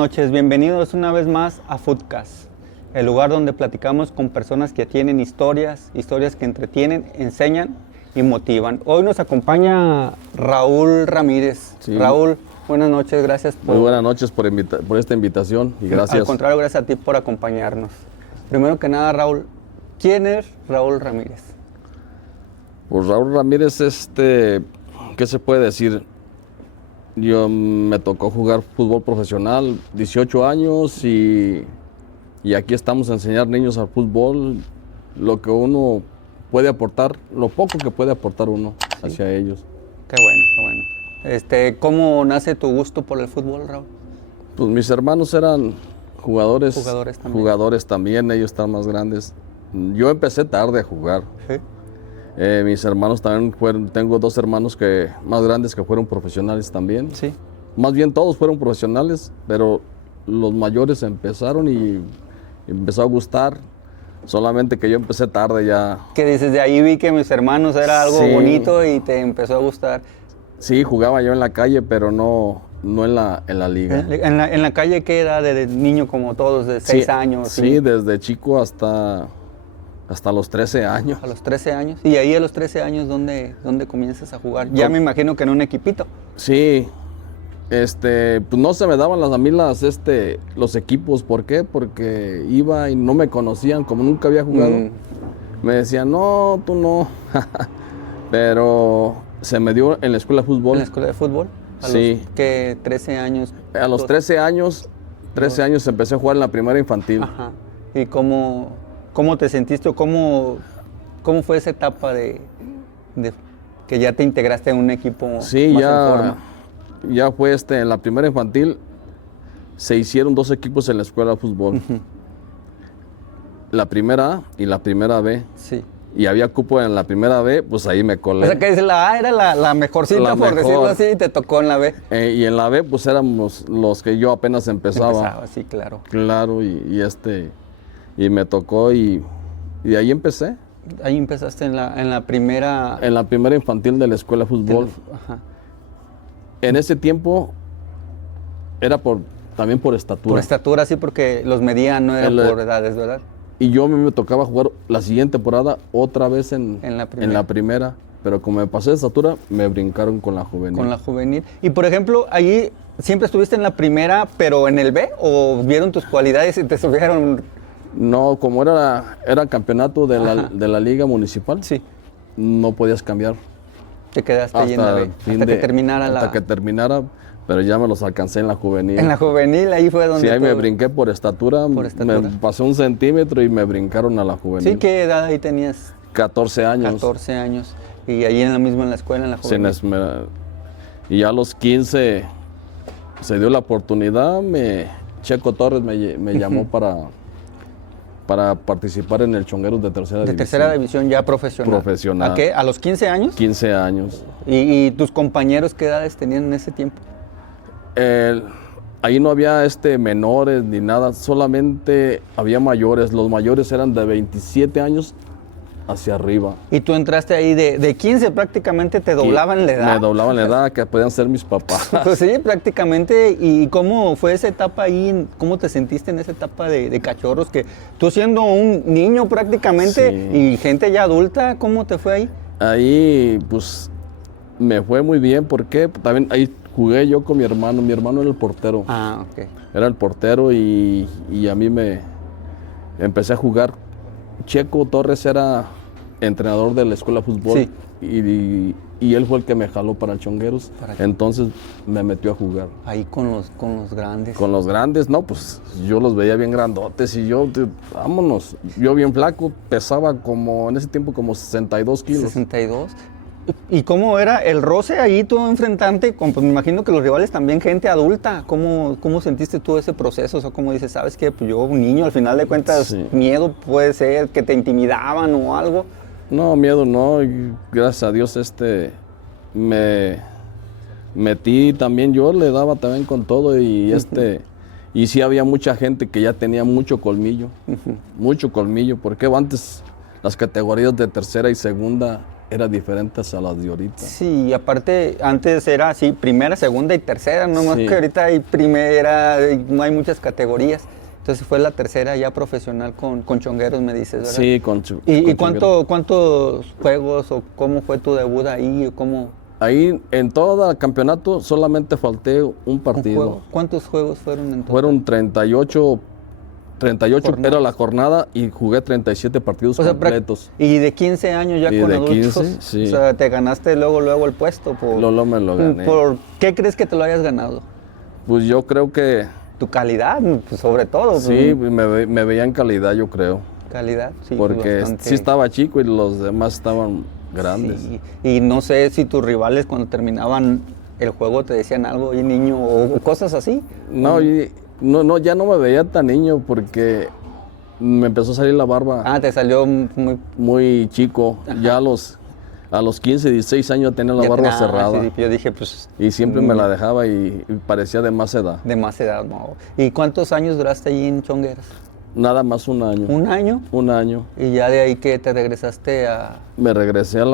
noches, bienvenidos una vez más a Footcast, el lugar donde platicamos con personas que tienen historias que entretienen, enseñan y motivan. Hoy nos acompaña Raúl Ramírez. Sí. Raúl, buenas noches, gracias por... Muy buenas noches por esta invitación y gracias. Al contrario, gracias a ti por acompañarnos. Primero que nada, Raúl, ¿quién es Raúl Ramírez? Pues Raúl Ramírez, ¿qué se puede decir? Yo me tocó jugar fútbol profesional, 18 años y aquí estamos a enseñar niños al fútbol, lo que uno puede aportar, lo poco que puede aportar uno hacia ellos. Qué bueno, qué bueno. ¿Cómo nace tu gusto por el fútbol, Raúl? Pues mis hermanos eran jugadores también, ellos están más grandes. Yo empecé tarde a jugar. ¿Sí? Mis hermanos también tengo dos hermanos más grandes que fueron profesionales también. Sí. Más bien todos fueron profesionales, pero los mayores empezaron y empezó a gustar. Solamente que yo empecé tarde ya. ¿Qué dices? De ahí vi que mis hermanos era algo bonito y te empezó a gustar. Sí, jugaba yo en la calle, pero no en la liga. ¿En la calle qué edad? ¿De niño como todos, de 6 años? Sí, desde chico hasta los 13 años. A los 13 años. ¿Y ahí a los 13 años dónde comienzas a jugar? Ya me imagino que en un equipito. Sí. Pues no se me daban a mí los equipos. ¿Por qué? Porque iba y no me conocían, como nunca había jugado. Me decían, no, tú no. Pero se me dio en la escuela de fútbol. ¿En la escuela de fútbol? Sí. ¿Qué 13 años? A los 13 años empecé a jugar en la primera infantil. Ajá. ¿Y cómo te sentiste o cómo fue esa etapa de que ya te integraste en un equipo más en forma? Ya fue en la primera infantil, se hicieron 2 equipos en la escuela de fútbol. Uh-huh. La primera A y la primera B. Sí. Y había cupo en la primera B, pues ahí me colé. O sea que la A era la mejorcita, por decirlo así, y te tocó en la B. Y en la B, pues éramos los que yo apenas empezaba. Sí, claro. Claro, y me tocó y de ahí empecé. Ahí empezaste en la primera... En la primera infantil de la escuela de fútbol. Ajá. En ese tiempo era también por estatura. Por estatura, sí, porque los medían, no era por edades, ¿verdad? Y yo a mí me tocaba jugar la siguiente temporada otra vez en la primera. Pero como me pasé de estatura, me brincaron con la juvenil. Con la juvenil. Y por ejemplo, ahí siempre estuviste en la primera, pero en el B, ¿o vieron tus cualidades y te subieron? No, como era campeonato de la liga municipal, sí, no podías cambiar. Te quedaste ahí en la B, hasta que terminara pero ya me los alcancé en la juvenil. En la juvenil, ahí fue donde... Sí, ahí me brinqué por estatura. Me pasé 1 centímetro y me brincaron a la juvenil. Sí, ¿qué edad ahí tenías? 14 años. 14 años. Y ahí en la escuela, en la juvenil. Sí, y ya a los 15 se dio la oportunidad, Checo Torres me llamó para participar en el Chongueros de tercera división. De tercera división ya profesional. Profesional. ¿A qué? ¿A los 15 años? 15 años. ¿Y tus compañeros qué edades tenían en ese tiempo? Ahí no había menores ni nada, solamente había mayores. Los mayores eran de 27 años hacia arriba. ¿Y tú entraste ahí de 15 prácticamente te doblaban la edad? Me doblaban la edad, que podían ser mis papás. Pues sí, prácticamente. ¿Y cómo fue esa etapa ahí? ¿Cómo te sentiste en esa etapa de cachorros? Que tú siendo un niño prácticamente y gente ya adulta, ¿cómo te fue ahí? Ahí pues me fue muy bien porque también ahí jugué yo con mi hermano. Mi hermano era el portero. Ah, ok. Era el portero y a mí me empecé a jugar. Checo Torres era entrenador de la escuela de fútbol. Sí. Y él fue el que me jaló para el Chongueros. Entonces me metió a jugar. Ahí con los grandes. Con los grandes, no, pues yo los veía bien grandotes y vámonos. Yo bien flaco, pesaba en ese tiempo como 62 kilos. 62. ¿Y cómo era el roce ahí, tú enfrentante? Pues me imagino que los rivales también, gente adulta. ¿Cómo sentiste tú ese proceso? O sea, ¿cómo dices, sabes qué? Pues yo, un niño, al final de cuentas, miedo puede ser, que te intimidaban o algo. No, miedo no. Y gracias a Dios me metí también. Yo le daba también con todo y y sí había mucha gente que ya tenía mucho colmillo. Mucho colmillo. Porque antes las categorías de tercera y segunda era diferente a las de ahorita. Sí, y aparte, antes era así, primera, segunda y tercera, no más Sí. que ahorita hay primera, no hay muchas categorías. Entonces fue la tercera ya profesional con Chongueros, me dices, ¿verdad? Sí, ¿Y con cuántos juegos o cómo fue tu debut ahí? O cómo, ahí en todo el campeonato solamente falté un un partido. juego? ¿Cuántos juegos fueron en total? Fueron 38 Jornadas. era la jornada y jugué 37 partidos O sea, completos. y de 15 años ya Y con de adultos. 15, sí. O sea, te ganaste luego el puesto. Lolo me lo gané. ¿Por qué crees que te lo hayas ganado? Pues yo creo que Tu calidad, pues, sobre todo. pues, sí, me veía en calidad, yo creo. calidad, sí. Porque bastante. sí estaba chico y los demás estaban grandes. Sí, y no sé si tus rivales cuando terminaban el juego te decían algo, oye niño, o cosas así. No, ya no me veía tan niño porque me empezó a salir la barba Ah, te salió muy... muy chico. Ya a los 15, 16 años tenía la barba cerrada. Sí, yo dije, pues... Y siempre me la dejaba y parecía de más edad. De más edad, no. ¿Y cuántos años duraste ahí en Chongueras? Nada más un año. ¿Un año? Un año. Y ya de ahí que te regresaste a Me regresé a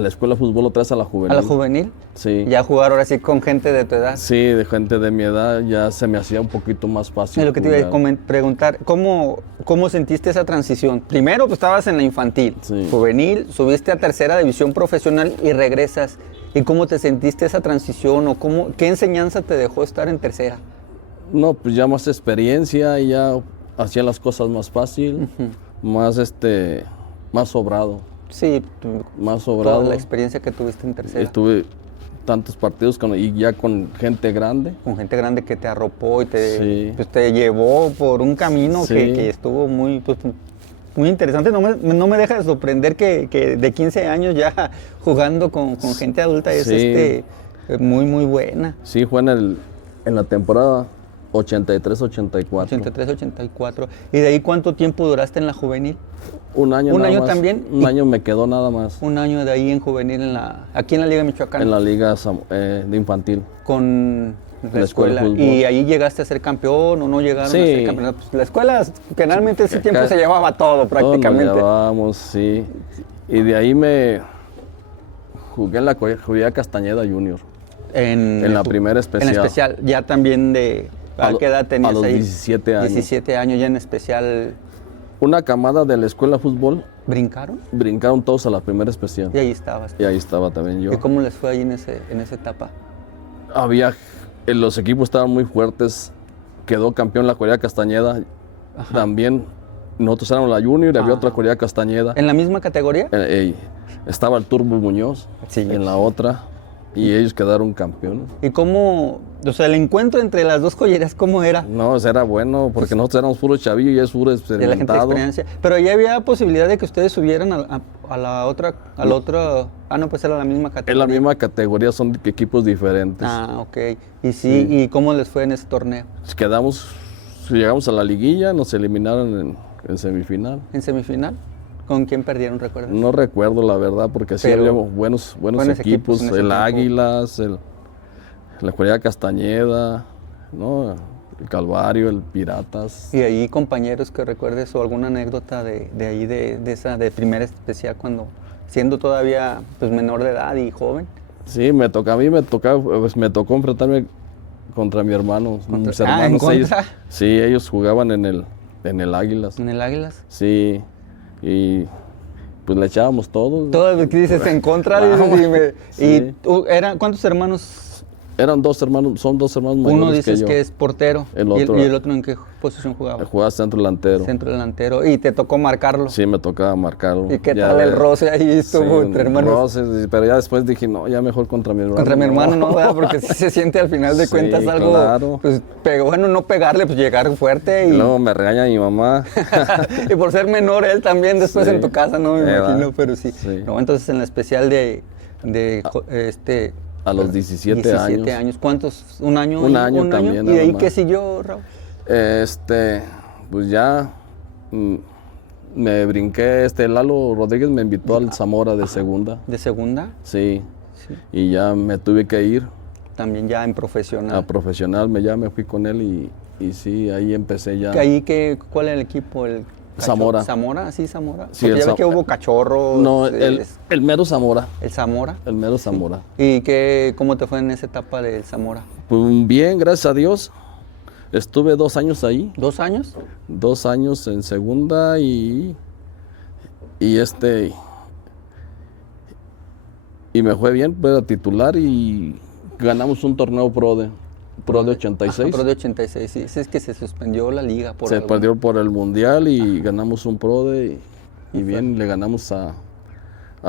la escuela de fútbol otra vez a la juvenil. la juvenil. Sí. Ya jugar ahora sí con gente de tu edad. Sí, de gente de mi edad ya se me hacía un poquito más fácil. Es lo que te iba a jugar. preguntar, ¿cómo sentiste esa transición? Primero, pues estabas en la infantil, Sí. juvenil, subiste a tercera división profesional y regresas. ¿Y cómo te sentiste esa transición o qué enseñanza te dejó estar en tercera? No, pues ya más experiencia y ya hacía las cosas más fácil, más sobrado. Sí, Más toda sobrado. la experiencia que tuviste en tercera. Estuve tantos partidos y ya con gente grande. Con gente grande que te arropó y Sí. pues, te llevó por un camino Sí. que estuvo muy, pues, muy interesante. No me deja de sorprender que de 15 años ya jugando con gente adulta es Sí. muy, muy buena. Sí, fue en la temporada 83-84. 83-84. ¿Y de ahí cuánto tiempo duraste en la juvenil? Un año ¿Un nada año más. también? Un año me quedó nada más. Un año de ahí en juvenil aquí en la Liga Michoacán. En la liga de infantil. Con la La escuela escuela. de fútbol. ¿Y ahí llegaste a ser campeón o no llegaron Sí. a ser campeón? Pues la escuela generalmente ese tiempo se llevaba todo Todos prácticamente. nos llevábamos, sí. Y de ahí me jugué en la Colegial Castañeda Junior. En la primera especial. En la especial, ya también de... ¿A qué edad tenías a los ahí? 17 años. 17 años ya en especial. Una camada de la escuela de fútbol ¿Brincaron? brincaron todos a la primera especial. Y ahí estabas. Y ahí estaba también yo. ¿Y cómo les fue ahí en esa etapa? Los equipos estaban muy fuertes. Quedó campeón la Colegial Castañeda. También nosotros éramos la Junior y había otra Colegial Castañeda. ¿En la misma categoría? Estaba el Turbo Muñoz Sí. en la otra y ellos quedaron campeones. ¿Y cómo, o sea, el encuentro entre las dos joyerías, cómo era? No, era bueno porque nosotros éramos puro chavillo y es puro De la gente de experimentado. experiencia. Pero ya había posibilidad de que ustedes subieran a la otra, no, pues era la misma categoría. Es la misma categoría, son equipos diferentes. Ah, ok. Y sí, ¿y cómo les fue en ese torneo? Llegamos a la liguilla, nos eliminaron en semifinal. ¿En semifinal? ¿Con quién perdieron, recuerdas? No recuerdo la verdad porque sí Pero había buenos buenos equipos equipos, en ese el tiempo. Águilas, la Colegial Castañeda, ¿no? El Calvario, el Piratas. Y ahí compañeros que recuerdes o alguna anécdota de ahí, de esa, de primera especial, cuando siendo todavía pues menor de edad y joven. Sí, me tocó enfrentarme contra mi hermano. Mis ¿en hermanos, contra? ellos jugaban en el Águilas. ¿En el Águilas? Sí, y pues le echábamos todo. Todo lo que dices en contra, dices, Sí. ¿cuántos hermanos? Son dos hermanos mayores Uno dices que yo. que es portero. El ¿Y otro- y el otro en qué posición jugaba? Jugaba centro delantero. Centro delantero. Y te tocó marcarlo. Sí, me tocaba marcarlo. ¿Y qué Ya tal el de- roce ahí estuvo Sí, entre hermanos? roces, pero ya después dije, no, ya mejor contra mi hermano. Contra mi hermano no, ¿verdad? Porque sí se siente al final de Sí, cuentas algo, claro. pues bueno, no pegarle, pues llegar fuerte Y y, luego me regaña mi mamá. y por ser menor él también después Sí. en tu casa, no me imagino, Va. pero sí. Sí. No, entonces en la especial A los 17 años. ¿Cuántos? ¿Un año? Un año también, ¿Y de nada ahí más. qué siguió, Raúl? Pues ya me brinqué, Lalo Rodríguez me invitó al Zamora de segunda. ¿De segunda? Sí. Sí. Y ya me tuve que ir También ya en profesional. a profesional, ya me fui con él y sí, ahí empecé ya. ¿Ahí cuál era el equipo? Zamora. Zamora, sí, Zamora. Sí, Porque ya ves que hubo Cachorros. No, el mero Zamora. El Zamora. El mero Zamora. ¿Y cómo te fue en esa etapa del Zamora? Pues bien, gracias a Dios. Estuve 2 años ahí. ¿2 años? 2 años en segunda y me fue bien, era titular y ganamos un torneo Pro de 86. Pro de 86, sí. Es que se suspendió la liga por Se algo. perdió por el Mundial y ganamos un Pro de y bien, le ganamos a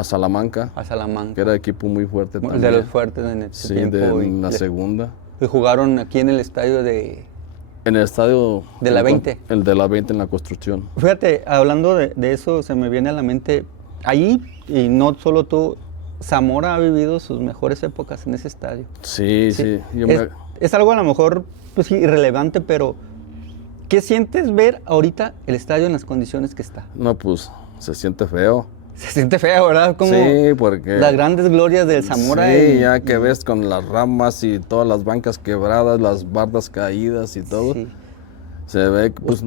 Salamanca, A Salamanca. que era equipo muy fuerte también. De los fuertes en ese Sí, tiempo. en la segunda. Y jugaron aquí en el estadio En el estadio... De la 20. El de la 20 en la construcción. Fíjate, hablando de eso, se me viene a la mente, ahí, y no solo tú, Zamora ha vivido sus mejores épocas en ese estadio. Sí. Es algo a lo mejor pues, irrelevante, pero ¿qué sientes ver ahorita el estadio en las condiciones que está? No, pues se siente feo. Se siente feo, ¿verdad? Como Sí, porque... las grandes glorias del Zamora. Sí, ya que ves con las ramas y todas las bancas quebradas, las bardas caídas y todo. Sí. Se ve, pues,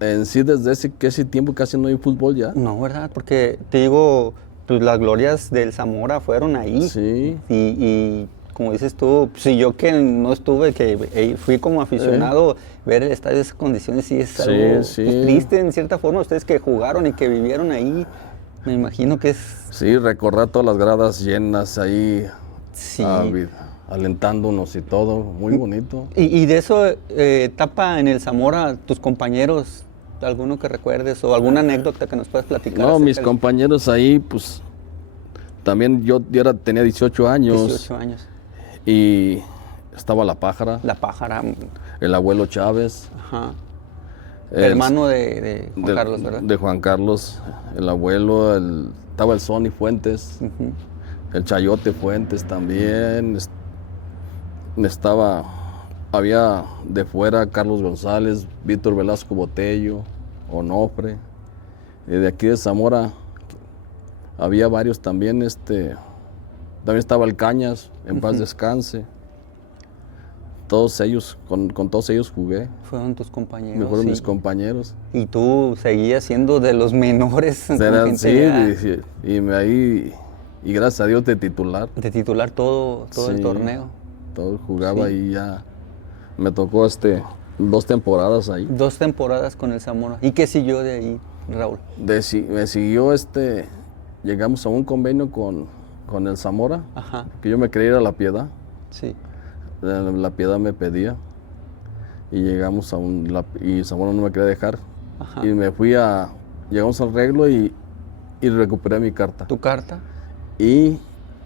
en sí desde ese tiempo casi no hay fútbol ya. No, ¿verdad? Porque te digo, pues las glorias del Zamora fueron ahí. Sí. Y como dices tú, si yo que no estuve, que fui como aficionado, ver el estadio en esas condiciones sí es algo pues, triste en cierta forma. Ustedes que jugaron y que vivieron ahí, me imagino que es... Sí, recordar todas las gradas llenas ahí, Sí. Alentándonos y todo, muy bonito. Y de eso, etapa en el Zamora, tus compañeros, alguno que recuerdes o alguna anécdota que nos puedas platicar. No, mis compañeros ahí, pues, también yo tenía 18 años. 18 años. Y estaba La Pájara. La Pájara. El abuelo Chávez. Ajá. Hermano de Juan Carlos, ¿verdad? De Juan Carlos, el abuelo, estaba el Sony Fuentes, el Chayote Fuentes también, había de fuera Carlos González, Víctor Velasco Botello, Onofre, y de aquí de Zamora había varios también, también estaba el Cañas, en paz descanse. Todos ellos, con todos ellos jugué. Fueron tus compañeros. Fueron mis compañeros. Y tú seguías siendo de los menores. Y gracias a Dios de titular. De titular todo el torneo. Todo jugaba y ya me tocó 2 temporadas ahí. 2 temporadas con el Zamora. ¿Y qué siguió de ahí, Raúl? Me siguió llegamos a un convenio con el Zamora, Ajá. que yo me quería ir a La Piedad. Sí. La Piedad me pedía y llegamos y Zamora no me quería dejar. Ajá. Y llegamos al arreglo y recuperé mi carta. ¿Tu carta? Y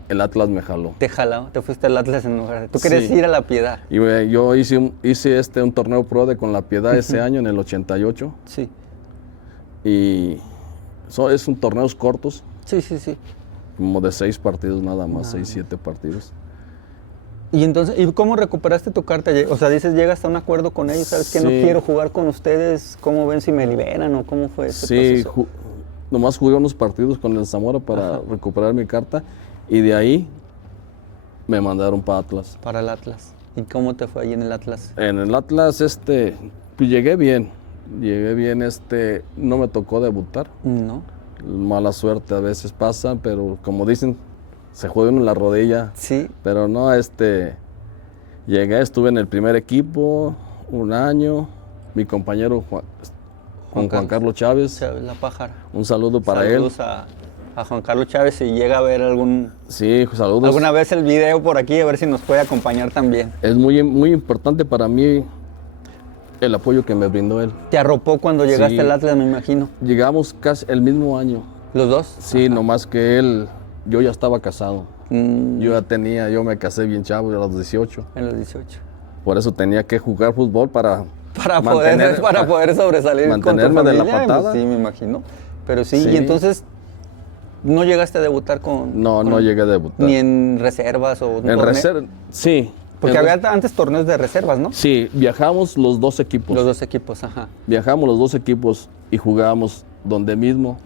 el Atlas me jaló. Te jaló, te fuiste al Atlas en lugar de... Tú querías ir a La Piedad. Y yo hice un torneo pro con La Piedad ese año, en el 88. Sí. Y son torneos cortos. Sí. Como de 6 partidos nada más, 6, 7 partidos. Y entonces, ¿y cómo recuperaste tu carta? O sea, dices, llegas a un acuerdo con ellos, ¿sabes que no quiero jugar con ustedes? ¿Cómo ven si me liberan o cómo fue ese proceso? Nomás jugué unos partidos con el Zamora para recuperar mi carta y de ahí me mandaron para Atlas. Para el Atlas. ¿Y cómo te fue ahí en el Atlas? En el Atlas, pues llegué bien, no me tocó debutar. No. Mala suerte a veces pasa, pero como dicen, se juega uno en la rodilla. Sí. Pero no, llegué, estuve en el primer equipo 1 año. Mi compañero Juan Carlos Chávez. La Pájara. Un saludo para Saludos a Juan Carlos Chávez, si llega a ver Sí, saludos. alguna vez el video por aquí, a ver si nos puede acompañar también. Es muy, muy importante para mí el apoyo que me brindó él. ¿Te arropó cuando llegaste al Atlas, me imagino? Llegamos casi el mismo año. ¿Los dos? Sí, nomás que yo ya estaba casado. Yo me casé bien chavo, a los 18. En los 18. Por eso tenía que jugar fútbol para poder sobresalir mantenerme con tu de la familia, patada. Pues sí, me imagino. Pero sí, y entonces no llegaste a debutar No llegué a debutar. Ni en reservas o en reservas, sí. Porque había antes torneos de reservas, ¿no? Sí, viajamos los 2 equipos. Los 2 equipos, ajá. Viajamos los 2 equipos y jugábamos donde mismo.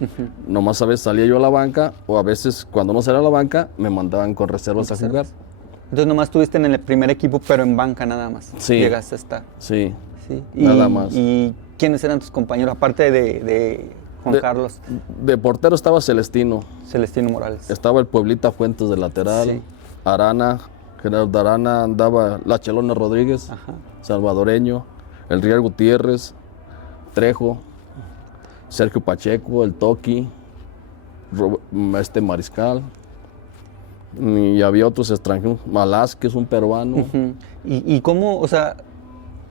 Nomás a veces salía yo a la banca o a veces cuando no salía a la banca me mandaban con reservas a jugar. Entonces nomás estuviste en el primer equipo, pero en banca nada más. Sí. Llegaste a estar. Sí. Sí. Nada más. ¿Y ¿quiénes eran tus compañeros? Aparte de Juan Carlos. De portero estaba Celestino. Celestino Morales. Estaba el Pueblita Fuentes de lateral. Sí. Arana, Gerardo Arana, andaba La Chelona Rodríguez, Ajá. salvadoreño. El Rial Gutiérrez, Trejo, Sergio Pacheco, el Toqui, Mariscal. Y había otros extranjeros, Malásquez, un peruano. Ujú. ¿Y cómo, o sea,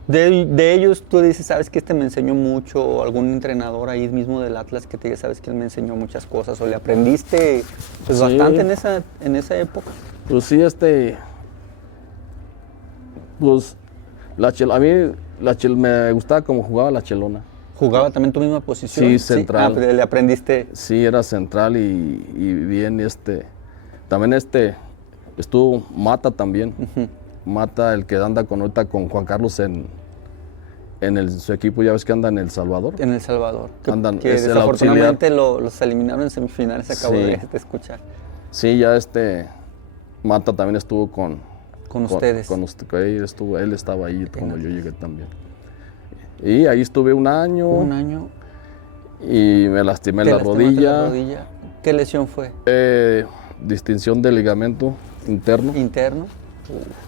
de ellos tú dices, sabes que este me enseñó mucho, o algún entrenador ahí mismo del Atlas que te diga, sabes que él me enseñó muchas cosas, o le aprendiste pues, Sí. bastante en esa época? Pues sí, pues a mí me gustaba cómo jugaba La Chelona. ¿Jugaba también tu misma posición? Sí, central. Ah, pues le aprendiste. Sí, era central y bien, también estuvo Mata también. Ujú. Mata, el que anda ahorita con Juan Carlos en su equipo, ya ves que anda en El Salvador. En El Salvador. Que Es el desafortunadamente los eliminaron en semifinales, acabo Sí. de escuchar. Sí, ya Mata también estuvo con ustedes. Él estaba ahí cuando yo llegué también. Y ahí estuve un año. Un año. Y me lastimé ¿Te la lastimaste rodilla. la rodilla? ¿Qué lesión fue? Distinción de ligamento interno. ¿Interno?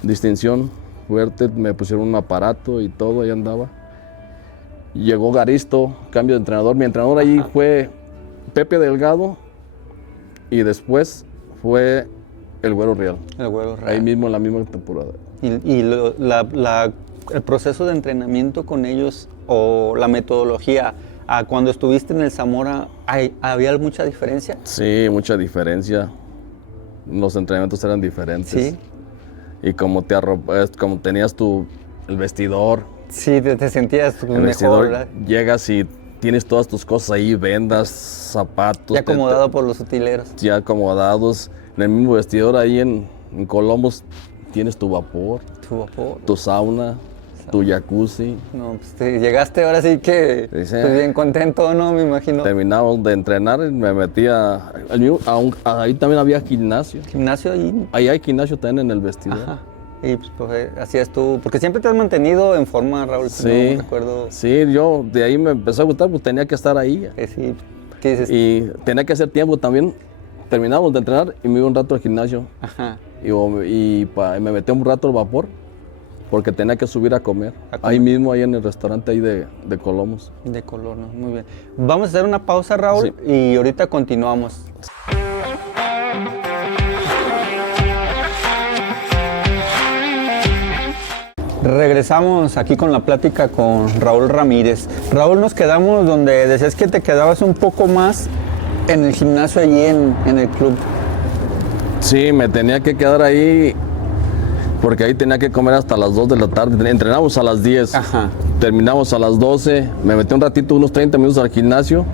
Distinción fuerte, me pusieron un aparato y todo, ahí andaba. Llegó Garisto, cambio de entrenador. Mi entrenador ahí fue Pepe Delgado y después fue el Güero Real. El Güero Real. Ahí mismo en la misma temporada. Y el proceso de entrenamiento con ellos o la metodología, cuando estuviste en el Zamora, ¿había mucha diferencia? Sí, mucha diferencia. Los entrenamientos eran diferentes. Sí. Y como tenías el vestidor. Sí, te sentías El mejor, vestidor, ¿verdad? llegas y tienes todas tus cosas ahí, vendas, zapatos. Ya acomodado por los utileros. Ya acomodados. En el mismo vestidor ahí en Colombos tienes tu vapor, Tu vapor. tu sauna, tu jacuzzi. No, pues llegaste ahora sí que Sí. pues, bien contento, ¿no? Me imagino. Terminamos de entrenar y me metía. Ahí también había gimnasio. Gimnasio ahí. Ahí hay gimnasio también en el vestidor. Ajá. Y pues hacías tú, porque siempre te has mantenido en forma, Raúl, si Sí. no recuerdo. Sí, yo de ahí me empezó a gustar, pues tenía que estar ahí. Que sí, ¿qué dices? Y tenía que hacer tiempo también. Terminamos de entrenar y me iba un rato al gimnasio. Ajá. Y me metí un rato al vapor porque tenía que subir a comer. Ahí mismo, ahí en el restaurante ahí de Colomos. De color, ¿no? Muy bien. Vamos a hacer una pausa, Raúl, y ahorita continuamos. Regresamos aquí con la plática con Raúl Ramírez. Raúl, nos quedamos donde decías que te quedabas un poco más en el gimnasio allí en el club. Sí, me tenía que quedar ahí porque ahí tenía que comer hasta las 2 de la tarde. Entrenamos a las 10. Ajá. Terminamos a las 12. Me metí un ratito, unos 30 minutos al gimnasio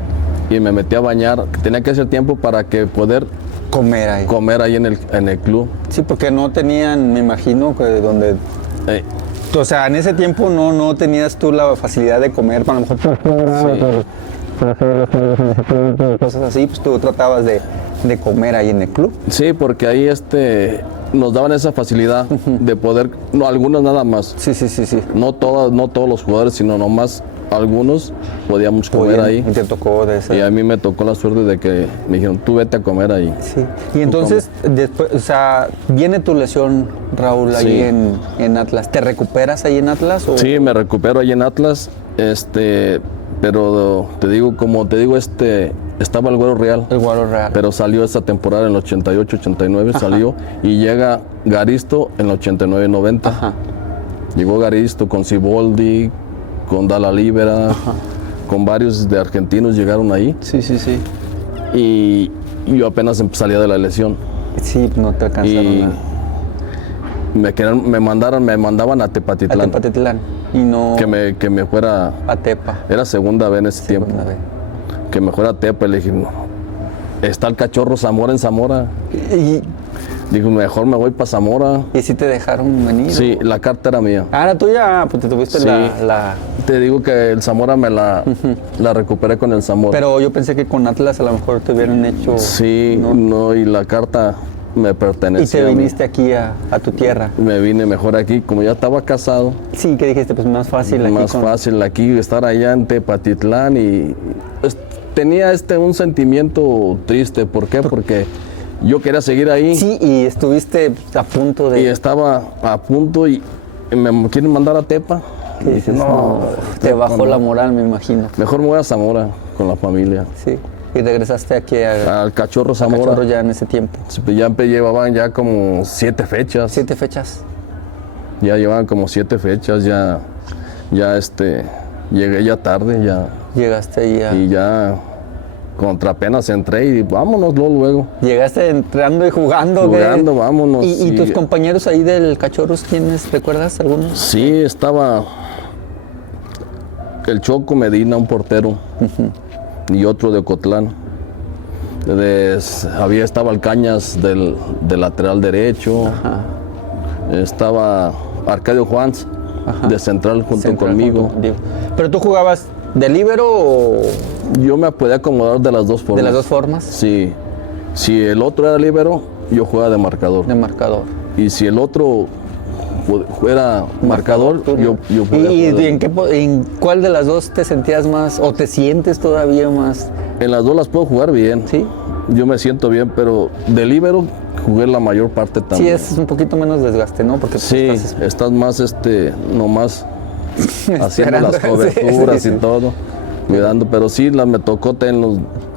y me metí a bañar. Tenía que hacer tiempo para poder Comer ahí. comer ahí en el club. Sí, porque no tenían, me imagino, que donde... Eh, O sea, en ese tiempo no tenías tú la facilidad de comer, a lo mejor por fuera, cosas así, pues tú tratabas de comer ahí en el club. Sí, porque ahí nos daban esa facilidad de poder, no, algunos nada más. Sí. No todos los jugadores, sino nomás algunos podíamos comer ahí. Y te tocó de esa. Y a mí me tocó la suerte de que me dijeron, tú vete a comer ahí. Sí. Y entonces, después, o sea, viene tu lesión, Raúl, ahí Sí. en Atlas. ¿Te recuperas ahí en Atlas? O? Sí, me recupero ahí en Atlas, pero como te digo, estaba el Güero Real. El Güero Real. Pero salió esa temporada en el 88-89, salió y llega Garisto en el 89-90. Ajá. Llegó Garisto con Siboldi, con Dalla Libera, con varios de argentinos llegaron ahí Sí. y yo apenas salía de la lesión. Sí, no te alcanzaron Y me mandaban a a Tepatitlán, Tepatitlán y no que me fuera, a Tepa. era segunda vez en ese tiempo, Segunda vez. que me fuera a Tepa. Y le dije, no, está el cachorro Zamora en Zamora. Y Dijo, mejor me voy para Zamora. sí te dejaron venir. Sí, la carta era mía. Ah, era tuya, pues te tuviste Sí. la... Te digo que el Zamora me la recuperé con el Zamora. Pero yo pensé que con Atlas a lo mejor te hubieran hecho... Sí, ¿no? no, y la carta me Y pertenecía te a mí. viniste aquí a tu tierra. Me vine mejor aquí, como ya estaba casado, Sí, que dijiste, pues más fácil aquí. más fácil aquí estar allá en Tepatitlán y tenía un sentimiento triste. ¿Por qué? Porque yo quería seguir ahí Sí, y estuviste a punto de... y estaba a punto y me quieren mandar a Tepa. Y dije, no, te Tepa bajó no. la moral, me imagino. Mejor me voy a Zamora con la familia. Sí. Y regresaste aquí a Al Cachorro Zamora. Cachorro ya en ese tiempo. Llevaban ya como 7 fechas. 7 fechas. Ya llevaban como 7 fechas, ya llegué ya tarde, ya. Llegaste ahí a... Y ya contra apenas entré y vámonos luego. Llegaste entrando y jugando. ¿qué? Jugando, vámonos. ¿Y tus compañeros ahí del Cachorros, quiénes recuerdas algunos? Sí, estaba el Choco Medina, un portero, y otro de Ocotlán. Estaba el Cañas del lateral derecho. Ajá. Estaba Arcadio Juans, de central junto conmigo. ¿Pero tú jugabas de líbero o Yo me podía acomodar de las dos formas. de las dos formas? Sí. Si el otro era líbero, yo jugaba de marcador. De marcador. Y si el otro era marcador, yo podía ¿Y jugar. en cuál de las dos te sentías más o te sientes todavía más? En las dos las puedo jugar bien. Sí. Yo me siento bien, pero de líbero jugué la mayor parte Sí, también. es un poquito menos desgaste, ¿no? Porque tú Sí, estás más nomás haciendo Esperando. las coberturas Sí, sí, y sí. todo, cuidando, pero sí me tocó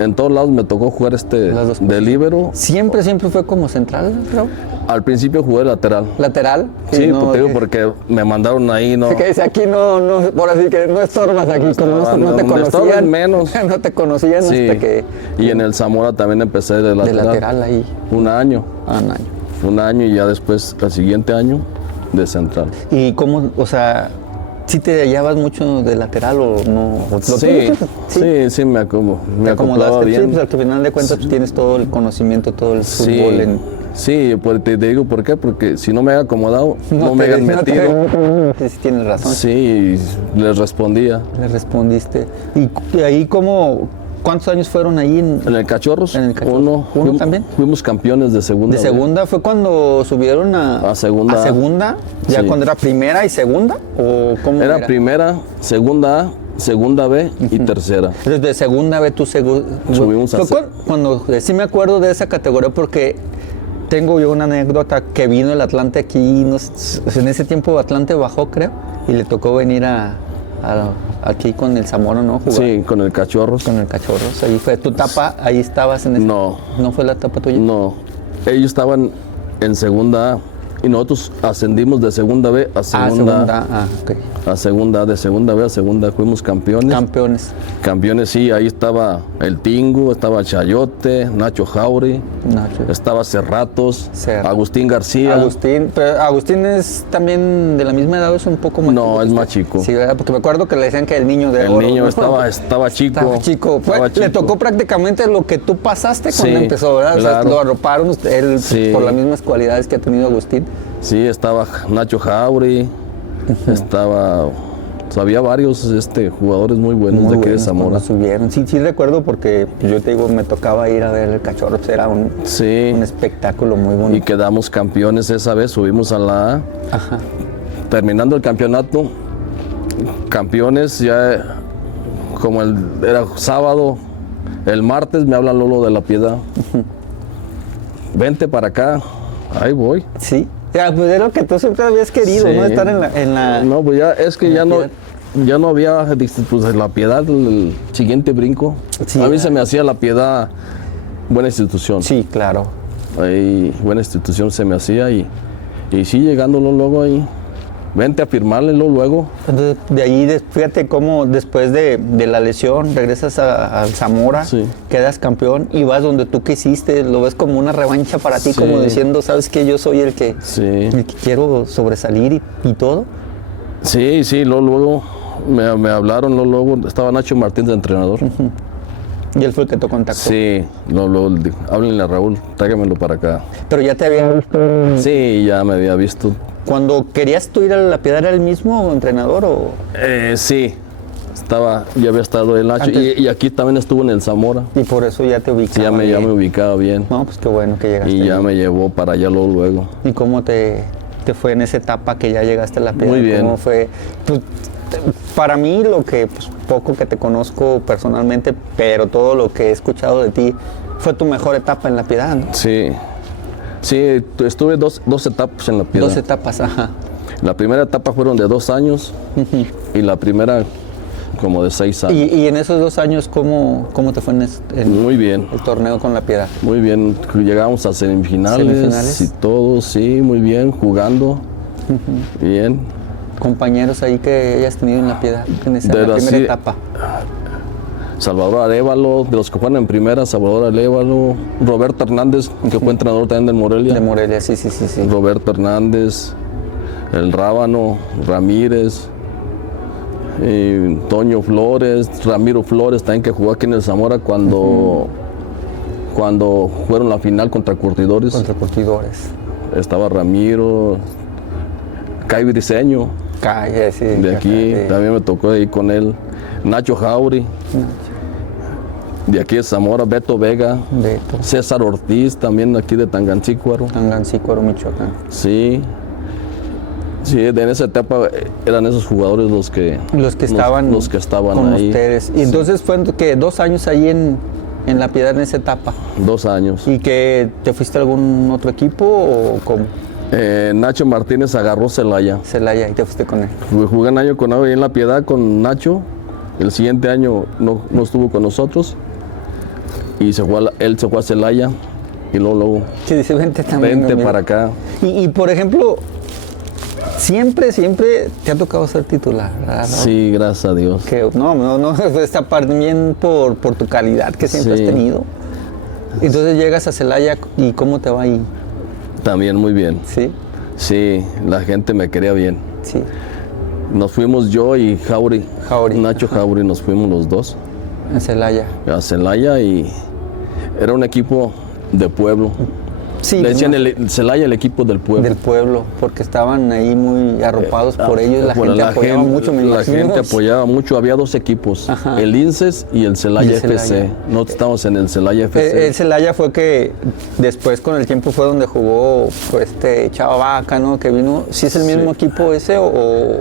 en todos lados me tocó jugar Las dos de líbero. ¿Siempre fue como central, Raúl? Al principio jugué lateral. ¿Lateral? Sí, no, te digo porque me mandaron ahí, ¿no? que dice, aquí no, por así que no estorbas aquí, como no te donde estorben conocían. menos. No te conocían Sí. hasta que Y en el Zamora también empecé de de lateral. lateral ahí. Un año. Un año. Un año y ya después, el siguiente año, de central. ¿Y cómo, o sea, sí te hallabas mucho de lateral o no? ¿Lo Sí, tienes? sí, me acomodaba ¿Te acomodaste? Sí, bien. pues al final de cuentas tú tienes todo el conocimiento, todo el Sí, fútbol en... sí, pues te digo por qué, porque si no me había acomodado, no me habían metido. Sí, sí, tienes razón. Sí, les respondía. Le respondiste. ¿Y ahí cómo, cuántos años fueron ahí En el Cachorros, En el Cachorros. uno ¿Uno también? Fuimos campeones de segunda. de B. segunda? ¿Fue cuando subieron A segunda. ¿A segunda? ¿Ya Sí. cuando era primera y segunda? ¿O cómo Era primera, segunda A, segunda B y tercera. Desde segunda B tú Subimos a cuando sí me acuerdo de esa categoría porque tengo yo una anécdota que vino el Atlante aquí, en ese tiempo Atlante bajó creo y le tocó venir aquí con el Zamora, ¿no? Jugar Sí, con el Cachorros. con el Cachorros. Ahí fue tu etapa, ahí estabas en ese... No, ¿No fue la etapa tuya? no. Ellos estaban en segunda A y nosotros ascendimos de segunda B a segunda A. Ok. A segunda A, de segunda B a segunda, fuimos campeones. Campeones. Campeones, sí, ahí estaba el Tingo, estaba Chayote, Nacho Jauri, Nacho. estaba Cerratos, Cerratos. Agustín García. Agustín, pero Agustín es también de la misma edad, o es un poco más No, chico que es usted? más chico. Sí, ¿verdad? Porque me acuerdo que le decían que el niño de El oro, niño ¿no? estaba chico. Estaba chico. Estaba Le chico. tocó prácticamente lo que tú pasaste cuando Sí, empezó, ¿verdad? O sea, claro. lo arroparon él Sí. por las mismas cualidades que ha tenido Agustín. Sí, estaba Nacho Jauri, estaba... había varios jugadores muy buenos Muy de aquí de buenos Zamora. cuando subieron. Sí, sí recuerdo porque pues, yo te digo, me tocaba ir a ver el Cachorro, pues, era un Sí, espectáculo muy y bonito. quedamos campeones esa vez, subimos a la A. Ajá. Terminando el campeonato, campeones ya como era sábado, el martes me habla Lolo de la Piedad. Vente para acá, ahí voy. Sí. Ya, pues es lo que tú siempre habías querido, Sí. ¿no? Estar en la... No, pues ya es que en ya la no, Piedad. ya no había pues, la Piedad, el siguiente brinco. Sí, a mí ya. se me hacía la Piedad buena institución. Sí, claro. Ahí, buena institución se me hacía y sí, llegándolo luego ahí, vente a firmarlo luego. Entonces, de ahí, fíjate cómo después de la lesión regresas a Zamora, Sí. quedas campeón y vas donde tú quisiste, lo ves como una revancha para ti, Sí. como diciendo, ¿sabes qué? Yo soy el que Sí, quiero sobresalir y todo. sí, luego me hablaron, luego estaba Nacho Martín de entrenador. Y él fue el que te contactó. Sí, luego háblenle a Raúl, tráigamelo para acá. Pero ya te había visto. Sí, ya me había visto. Cuando querías tú ir a La Piedad, ¿era el mismo entrenador o...? Sí, Ya había estado el Nacho Antes- y aquí también estuvo en el Zamora. Y por eso ya te ubicaba Sí, ya me bien. ubicaba bien. No, pues qué bueno que llegaste. Y ya ahí. me llevó para allá luego. ¿Y cómo te fue en esa etapa que ya llegaste a La Piedad? Muy bien. ¿Cómo fue? Pues, para mí, lo que pues, poco que te conozco personalmente, pero todo lo que he escuchado de ti, fue tu mejor etapa en La Piedad, ¿no? Sí. Sí, estuve dos etapas en La Piedad. 2 etapas, ajá. La primera etapa fueron de 2 años y la primera como de 6 años. Y en esos 2 años, ¿cómo te fue en Muy bien, el torneo con La Piedad? muy bien. Llegamos a semifinales, ¿Semifinales? y todo, sí, muy bien, jugando. Bien. Compañeros ahí que hayas tenido en La Piedad, en esa De la las- primera sí. etapa. Salvador Arévalo, de los que juegan en primera, Salvador Arévalo, Roberto Hernández, que fue entrenador también del Morelia. De Morelia, sí. Roberto Hernández, el Rábano, Ramírez, Toño Flores, Ramiro Flores, también que jugó aquí en el Zamora cuando fueron la final contra Curtidores. Contra Curtidores. Estaba Ramiro, Cay Briseño, Calle, sí. de aquí, sí. también me tocó ahí con él. Nacho Jauri, de aquí de Zamora, Beto Vega, Beto. César Ortiz, también aquí de Tangancícuaro. Tangancícuaro, Michoacán. Sí. Sí, en esa etapa eran esos jugadores los que estaban, los que estaban con ahí. ustedes. Y entonces fue que 2 años ahí en La Piedad en esa etapa. 2 años. ¿Y que te fuiste a algún otro equipo o cómo? Nacho Martínez agarró Celaya. Celaya y te fuiste con él. Jugué un año con él ahí en La Piedad con Nacho. El siguiente año no estuvo con nosotros. Y él se fue a Celaya. Y luego Sí, dice, vente también. vente amigo. para acá. Y por ejemplo, siempre te ha tocado ser titular, ¿verdad? ¿No? Sí, gracias a Dios. Que, no, está también por tu calidad que siempre Sí. has tenido. Entonces llegas a Celaya y ¿cómo te va ahí? También muy bien. ¿Sí? Sí, la gente me quería bien. Sí. Nos fuimos yo y Jauri. Nacho Jauri, nos fuimos los dos En Celaya. a Celaya y era un equipo de pueblo. Sí, Le decían no, Celaya el equipo del pueblo. del pueblo, porque estaban ahí muy arropados por ellos. La Bueno, gente apoyaba mucho, me La imagino. gente apoyaba mucho. Había 2 equipos, Ajá. el INSES y el Celaya Y el FC. Celaya. Nosotros estábamos en el Celaya FC. El Celaya fue que después con el tiempo fue donde jugó pues, Chava Vaca, ¿no? Que vino. ¿Sí es el mismo equipo ese o...?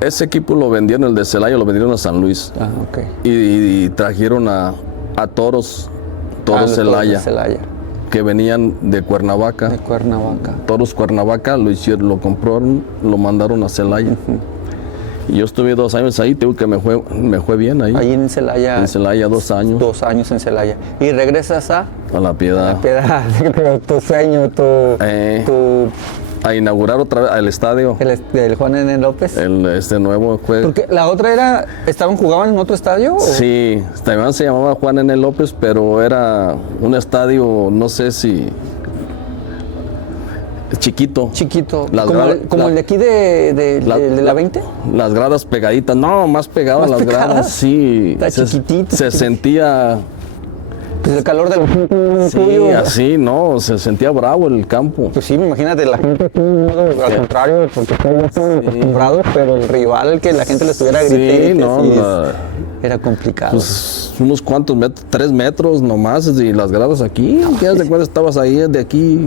Ese equipo lo vendieron, el de Celaya lo vendieron a San Luis. Ah, ok. Y trajeron a Toros Los Toros de Celaya, Celaya, que venían de Cuernavaca. de Cuernavaca. Toros Cuernavaca lo compraron, lo mandaron a Celaya. Y yo estuve 2 años ahí, tengo que me fue bien ahí. Ahí en Celaya. En Celaya 2 años, 2 años en Celaya. Y regresas a a La Piedad. La Piedad, tu sueño, tu A inaugurar otra vez el estadio, el Juan N. López. este nuevo juego. Porque la otra era, ¿jugaban en otro estadio? ¿o? Sí, también se llamaba Juan N. López, pero era un estadio, no sé si chiquito. Chiquito. Las como gradas- el de aquí de la 20. Las gradas pegaditas, no, más pegadas ¿Más las pegadas? gradas, sí. Está chiquitito, Se chiquitito. sentía, Pues el calor del sí, tuyo. así, no, se sentía bravo el campo. Pues sí, imagínate, la gente aquí, al contrario, porque están acostumbrados, pero el rival, el que la gente le estuviera Sí, gritando, no, era complicado. Pues unos cuantos metros, 3 metros nomás, y las gradas aquí, ¿qué das de cuenta? Estabas ahí, de aquí,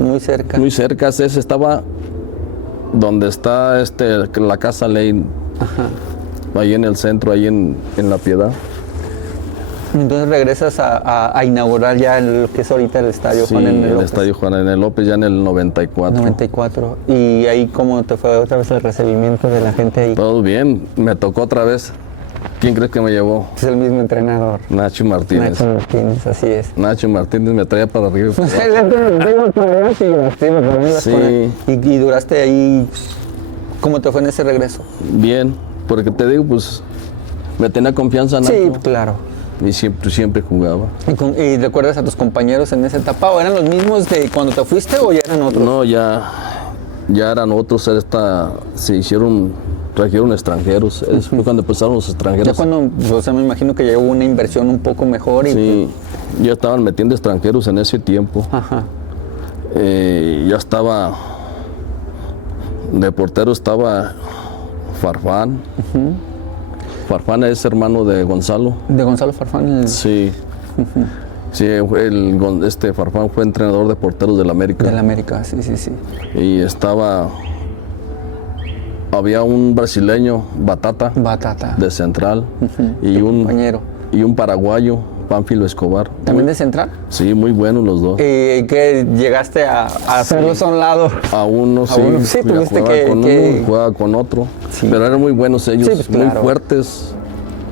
Muy cerca. muy cerca, ese estaba donde está la Casa Ley, ahí en el centro, ahí en La Piedad. Entonces regresas a inaugurar ya lo que es ahorita el estadio Sí, Juan N. el López. estadio Juan N. López ya en el 94. 94. Y ahí, ¿cómo te fue otra vez el recibimiento de la gente ahí? Todo bien, me tocó otra vez. ¿Quién crees que me llevó? Es el mismo entrenador. Nacho Martínez. Nacho Martínez, así es. Nacho Martínez me traía para arriba. Sí. Y duraste ahí. ¿Cómo te fue en ese regreso? Bien, porque te digo, pues me tenía confianza Nacho. Sí, claro. Y siempre jugaba. ¿Y recuerdas a tus compañeros en esa etapa? ¿O eran los mismos de cuando te fuiste o ya eran otros? No, ya eran otros, trajeron extranjeros. Fue cuando empezaron los extranjeros. Ya cuando, o sea, me imagino que ya hubo una inversión un poco mejor. Y Sí, ya estaban metiendo extranjeros en ese tiempo. Ajá. Ya estaba, de portero estaba Farfán. Farfán es hermano de Gonzalo. De Gonzalo Farfán. Sí. Sí, Farfán fue entrenador de porteros del América. Del América, sí. Y había un brasileño, Batata. De Central. Y un paraguayo, Pánfilo Escobar. ¿También de Central? Sí, muy buenos los dos. ¿Y que llegaste a hacerlos a un lado? A uno, sí. Sí, tuviste jugaba con otro. Sí. Pero eran muy buenos ellos, sí, pues, muy fuertes.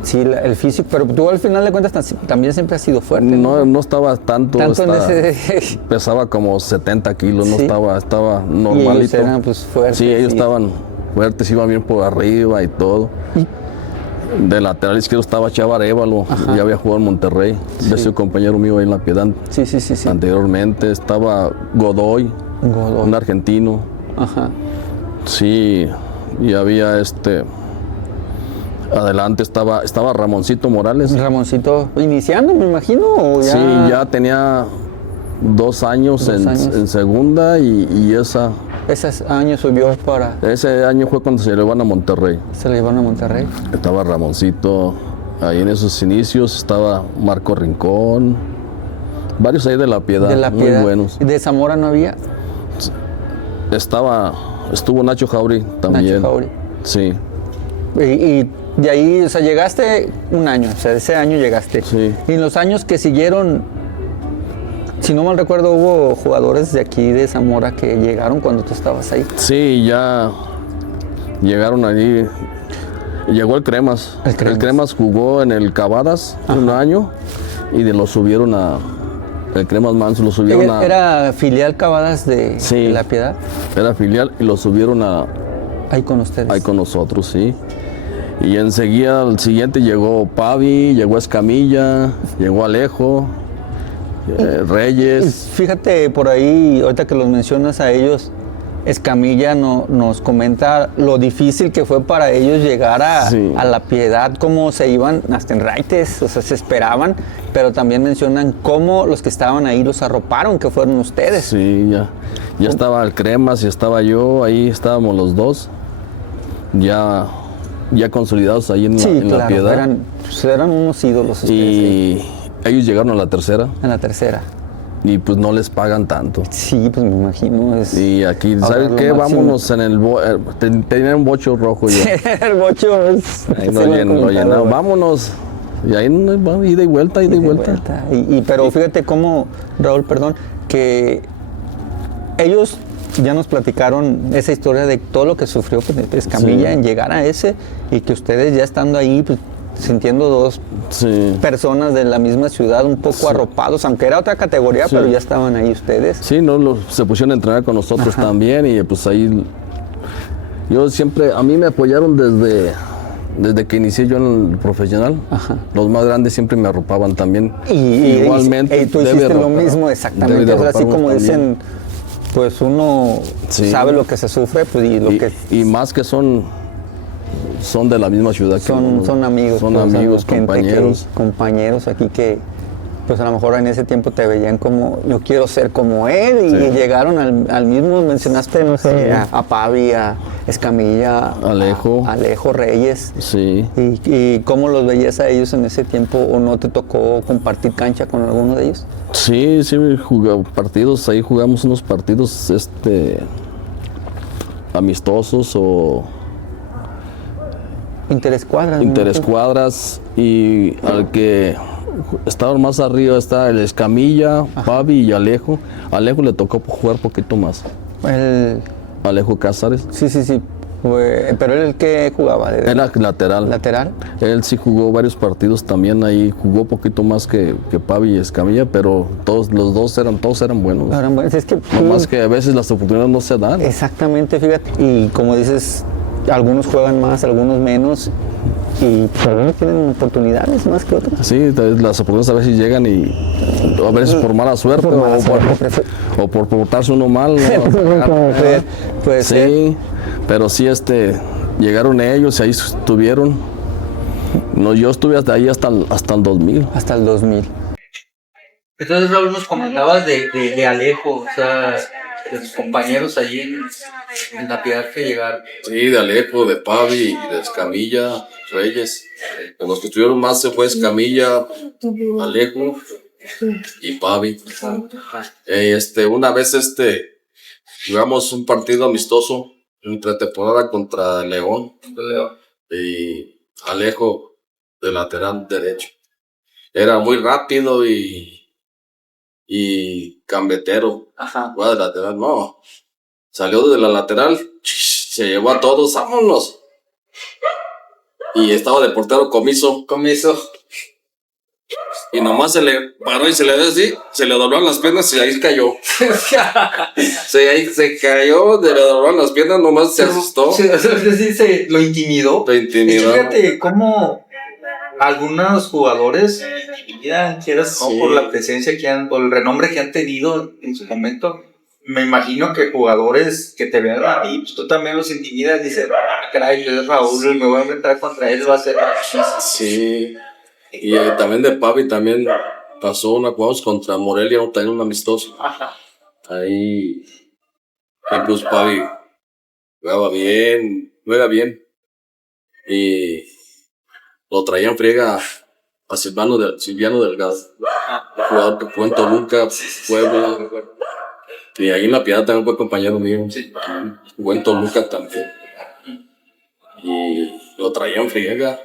Sí, el físico, pero tú al final de cuentas también siempre has sido fuerte. No estaba tanto. En pesaba como 70 kilos, sí. No estaba normalito. Y ellos eran pues fuertes. Sí, ellos estaban fuertes, iban bien por arriba y todo. De lateral izquierdo estaba Chava Arévalo, ya había jugado en Monterrey, había sido compañero mío ahí en La Piedad. Sí. Anteriormente estaba Godoy, un argentino. Sí, y había adelante estaba Ramoncito Morales. Ramoncito, iniciando, me imagino, ¿o ya? Sí, ya tenía 2 años, en segunda y Ese año subió para... Ese año fue cuando se llevaron a Monterrey. ¿Se lo llevaron a Monterrey? Estaba Ramoncito, ahí en esos inicios estaba Marco Rincón, varios ahí de La Piedad, muy buenos. ¿De Zamora no había? Estuvo Nacho Jauri también. Nacho Jauri. Sí. Y de ahí, o sea, llegaste un año, o sea, ese año llegaste. Sí. Y en los años que siguieron, si no mal recuerdo, hubo jugadores de aquí de Zamora que llegaron cuando tú estabas ahí. Sí, ya llegaron allí. Llegó el Cremas. El Cremas jugó en el Cavadas un año y lo subieron a... El Cremas Manso lo subieron a... ¿Era filial Cavadas de La Piedad? Era filial y lo subieron a... Ahí con ustedes. Ahí con nosotros, sí. Y enseguida al siguiente llegó Pavi, llegó Escamilla, llegó Alejo, Reyes. Fíjate por ahí, ahorita que los mencionas a ellos, Escamilla nos comenta lo difícil que fue para ellos llegar a La Piedad, cómo se iban hasta en raites, o sea, se esperaban, pero también mencionan cómo los que estaban ahí los arroparon, que fueron ustedes. Sí, ya estaba el Cremas y estaba yo, ahí estábamos los dos, ya consolidados ahí en La Piedad. Eran unos ídolos ustedes. Y ellos llegaron a la tercera. En la tercera. Y pues no les pagan tanto. Sí, pues me imagino. Y aquí, ¿sabes qué? Vámonos en el... Tenía un bocho rojo yo. El bocho es... Ahí lo llenaba. Vámonos. Y ahí ida y vuelta. Pero fíjate cómo, Raúl, que ellos ya nos platicaron esa historia de todo lo que sufrió Escamilla en llegar a ese, y que ustedes ya estando ahí, pues, sintiendo dos personas de la misma ciudad un poco arropados, aunque era otra categoría, pero ya estaban ahí ustedes. Sí, se pusieron a entrenar con nosotros también, y pues ahí yo siempre, a mí me apoyaron desde que inicié yo en el profesional. Los más grandes siempre me arropaban también. Igualmente. Y tú hiciste lo mismo, exactamente. O sea, así como dicen, pues uno sabe lo que se sufre, pues y más que son de la misma ciudad que son amigos. Son amigos, compañeros. Compañeros aquí que pues a lo mejor en ese tiempo te veían como yo quiero ser como él, y llegaron al mismo, mencionaste, no sé, a Pavi, a Escamilla, Alejo Reyes. Sí. ¿Y cómo los veías a ellos en ese tiempo, o no te tocó compartir cancha con alguno de ellos? Sí, jugamos partidos, ahí jugamos unos partidos amistosos o interescuadras, y al que estaban más arriba está el Escamilla, Pavi y Alejo. Alejo le tocó jugar poquito más. Alejo Cázares. Sí. Pero él, ¿el que jugaba? Era lateral. ¿Lateral? Él sí jugó varios partidos también ahí, jugó poquito más que Pavi y Escamilla, pero todos eran buenos. Eran buenos. Es que, más que a veces las oportunidades no se dan. Exactamente, fíjate. Y como dices, algunos juegan más, algunos menos, y pues, algunos tienen oportunidades más que otros. Sí, las oportunidades a veces llegan y a veces por mala suerte o por portarse uno mal. Puede ser. Sí, pero sí llegaron ellos y ahí estuvieron. No, yo estuve hasta ahí hasta el 2000. Hasta el 2000. Entonces, Raúl, nos comentabas de Alejo, o sea, tus compañeros allí en la Piedad que llegaron. Sí, de Alejo, de Pavi, de Escamilla, Reyes. De los que estuvieron más se fue Escamilla, Alejo y Pavi. Una vez jugamos un partido amistoso entre temporada contra León y Alejo de lateral derecho. Era muy rápido y cambetero. Ajá. Jugaba de lateral, no. Salió de la lateral, se llevó a todos, vámonos. Y estaba de portero comiso. Y nomás se le paró y se le dio así, se le doblaron las piernas y ahí cayó. Se cayó, le doblaron las piernas, nomás se asustó. Sí, lo intimidó. Lo intimidó. Fíjate cómo algunos jugadores intimidan, quieras o no, por la presencia por el renombre que han tenido en su momento. Me imagino que jugadores que te vean a ti, pues tú también los intimidas, dices, caray, yo es Raúl, me voy a enfrentar contra él, va a ser difícil. Sí. Y también de Pavi también pasó jugamos contra Morelia, también un amistoso. Ajá. Ahí, pues Pavi juega bien. Y lo traían friega a Silviano Delgado, jugador que fue en Toluca, Puebla. Y ahí en La Piedad también fue compañero mío. Jugó en Toluca también. Y lo traían friega.